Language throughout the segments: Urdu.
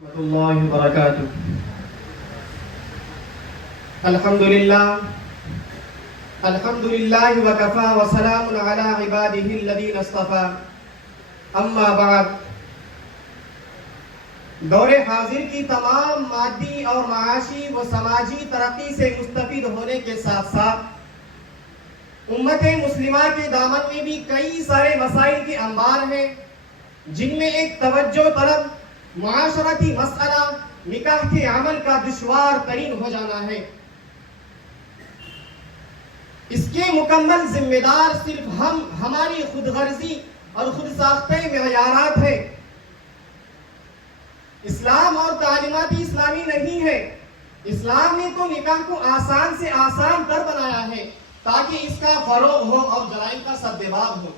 ورحمۃ اللہ وبرکاتہ۔ الحمدللہ وکفی وسلام علی عبادہ الذین اصطفی، اما بعد۔ دور حاضر کی تمام مادی اور معاشی و سماجی ترقی سے مستفید ہونے کے ساتھ ساتھ امت مسلمہ کے دامن میں بھی کئی سارے مسائل کے انبار ہیں، جن میں ایک توجہ طلب معاشرتی مسئلہ نکاح کے عمل کا دشوار ترین ہو جانا ہے۔ اس کے مکمل ذمہ دار صرف ہماری خود غرضی اور خود ساختہ معیارات ہیں۔ اسلام اور تعلیمات اسلامی نہیں ہے۔ اسلام نے تو نکاح کو آسان سے آسان تر بنایا ہے تاکہ اس کا فروغ ہو اور جرائم کا سدباب ہو،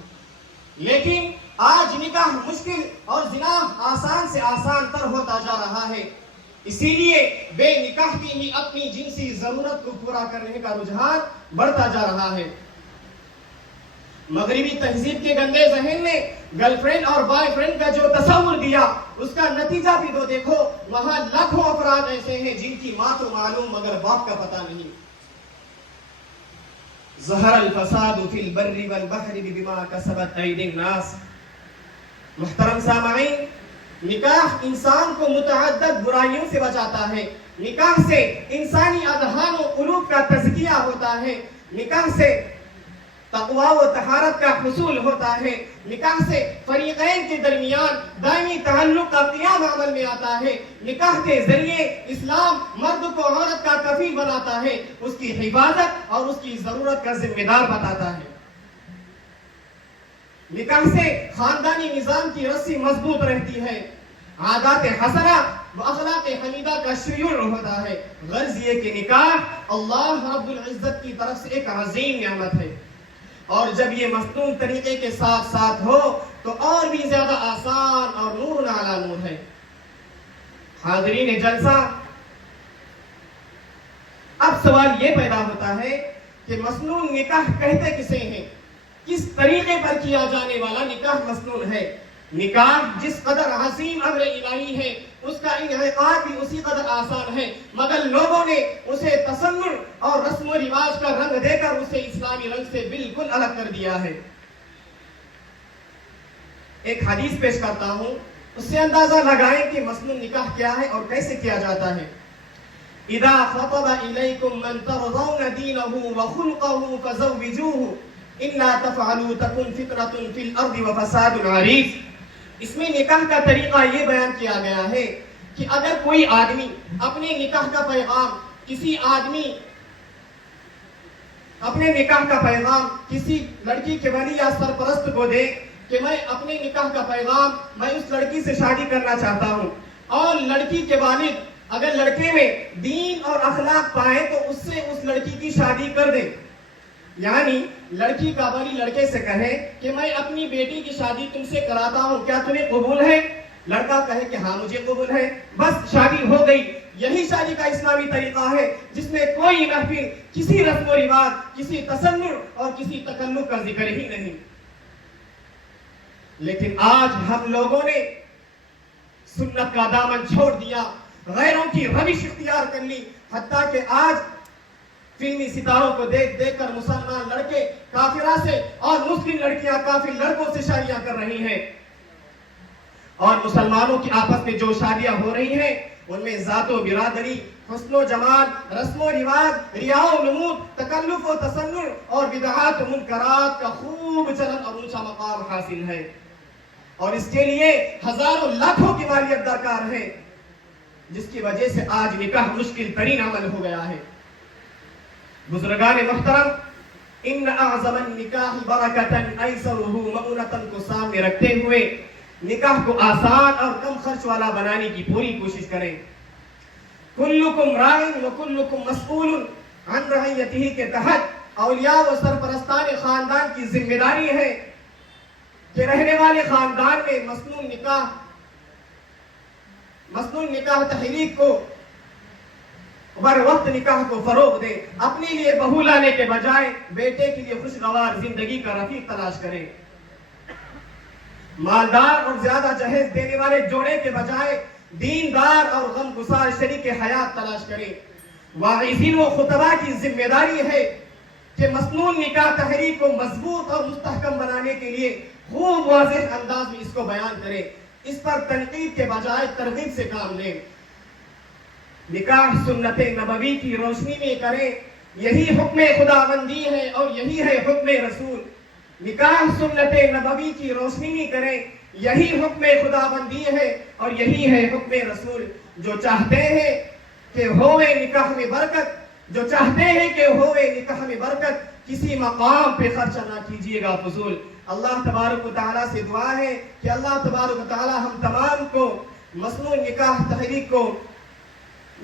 لیکن آج نکاح مشکل اور زنا آسان سے آسان تر ہوتا جا رہا ہے۔ اسی لیے بے نکاح کی ہی اپنی جنسی ضرورت کو پورا کرنے کا رجحان بڑھتا جا رہا ہے۔ مغربی تہذیب کے گندے ذہن نے گرل فرینڈ اور بوائے فرینڈ کا جو تصور دیا، اس کا نتیجہ بھی تو دیکھو۔ وہاں لاکھوں افراد ایسے ہیں جن کی ماں تو معلوم مگر باپ کا پتہ نہیں۔ ظہر الفساد فی البر والبحر بما کسبت ایدی الناس۔ محترم سامعین، نکاح انسان کو متعدد برائیوں سے بچاتا ہے۔ نکاح سے انسانی اذہان و قلوب کا تزکیہ ہوتا ہے۔ نکاح سے تقوی و طہارت کا حصول ہوتا ہے۔ نکاح سے فریقین کے درمیان دائمی تعلق کا قیام عمل میں آتا ہے۔ نکاح کے ذریعے اسلام مرد کو عورت کا کفیل بناتا ہے، اس کی حفاظت اور اس کی ضرورت کا ذمہ دار بتاتا ہے۔ نکاح سے خاندانی نظام کی رسی مضبوط رہتی ہے، عادات حسنہ و اخلاق حمیدہ کا شیوع ہوتا ہے۔ غرض یہ کہ نکاح اللہ رب العزت کی طرف سے ایک عظیم نعمت ہے، اور جب یہ مصنون طریقے کے ساتھ ساتھ ہو تو اور بھی زیادہ آسان اور نور علی نور ہے۔ حاضرین جلسہ، اب سوال یہ پیدا ہوتا ہے کہ مصنون نکاح کہتے کسے ہیں؟ کس طریقے پر کیا جانے والا نکاح مصنون ہے؟ نکاح جس قدر عظیم امر الہی ہے، اس کا انعقاد بھی اسی قدر آسان ہے، مگر لوگوں نے اسے تصنع اور رسم و رواج کا رنگ دے کر اسے اسلامی رنگ سے بالکل الگ کر دیا ہے۔ ایک حدیث پیش کرتا ہوں، اس سے اندازہ لگائیں کہ مصنون نکاح کیا ہے اور کیسے کیا جاتا ہے۔ اذا خطب الیکم من ترضون دینہ وخلقہ فزوجوہ الا تفعلوا تکن فتنۃ فی الارض وفساد عریض۔ اس میں نکاح کا طریقہ یہ بیان کیا گیا ہے کہ اگر کوئی آدمی اپنے نکاح کا پیغام کسی لڑکی کے ولی یا سرپرست کو دے کہ میں اپنے نکاح کا پیغام میں اس لڑکی سے شادی کرنا چاہتا ہوں، اور لڑکی کے والد اگر لڑکے میں دین اور اخلاق پائے تو اس سے اس لڑکی کی شادی کر دیں۔ یعنی لڑکی کا ولی لڑکے سے کہے کہ میں اپنی بیٹی کی شادی تم سے کراتا ہوں، کیا تمہیں قبول ہے؟ لڑکا کہے کہ ہاں مجھے قبول ہے، بس شادی ہو گئی۔ یہی شادی کا اسلامی طریقہ ہے، جس میں کوئی محفل، کسی رسم و رواج، کسی تصنع اور کسی تکلف کا ذکر ہی نہیں۔ لیکن آج ہم لوگوں نے سنت کا دامن چھوڑ دیا، غیروں کی روش اختیار کر لی، حتیٰ کہ آج فلمی ستاروں کو دیکھ دیکھ کر مسلمان لڑکے کافرہ سے اور مسلم لڑکیاں کافر لڑکوں سے شادیاں کر رہی ہیں، اور مسلمانوں کی آپس میں جو شادیاں ہو رہی ہیں ان میں ذات و برادری، حسن و جمال، رسم و رواج، ریا و نمود، تکلف و تصنع اور بدعات و منکرات کا خوب چلن اور اونچا مقام حاصل ہے، اور اس کے لیے ہزاروں لاکھوں کی مالیت درکار ہے، جس کی وجہ سے آج نکاح مشکل ترین عمل ہو گیا ہے۔ بزرگان محترم، ان اعظم النکاح برکتن ایسرہ مؤنتن کو سامنے رکھتے ہوئے نکاح کو آسان اور کم خرچ والا بنانے کی پوری کوشش کریں۔ کلکم راعٍ وکلکم مسئول عن رعیتہ کے تحت اولیاء و سرپرستان خاندان کی ذمہ داری ہے کہ رہنے والے خاندان میں مصنون نکاح تحریک کو بر وقت نکاح کو فروغ دے۔ اپنے لیے بہو لانے کے بجائے بیٹے کے لیے خوشگوار زندگی کا رفیق تلاش کرے۔ مالدار اور زیادہ جہیز دینے والے جوڑے کے بجائے دیندار اور غم گسار شریک حیات تلاش کریں. واعظین و خطباء کی ذمہ داری ہے کہ مسنون نکاح تحریک کو مضبوط اور مستحکم بنانے کے لیے خوب واضح انداز میں اس کو بیان کریں. اس پر تنقید کے بجائے ترغیب سے کام لیں. نکاح سنت نبوی کی روشنی میں کریں، یہی حکم خداوندی ہے اور یہی ہے حکم رسول. نکاح سنت نبوی کی روشنی میں کریں، یہی حکم خداوندی ہے اور یہی ہے حکم رسول. جو چاہتے ہیں کہ ہوئے نکاح میں برکت، جو چاہتے ہیں کہ ہوئے نکاح میں برکت، کسی مقام پہ خرچہ نہ کیجیے گا فضول. اللہ تبارک و تعالیٰ سے دعا ہے کہ اللہ تبارک و تعالیٰ ہم تمام کو مسنون نکاح تحریک کو،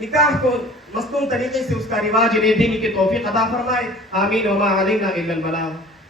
نکاح کو مسنون طریقے سے اس کا رواج دینے کی توفیق عطا فرمائے. آمین. وما علینا الا البلاغ.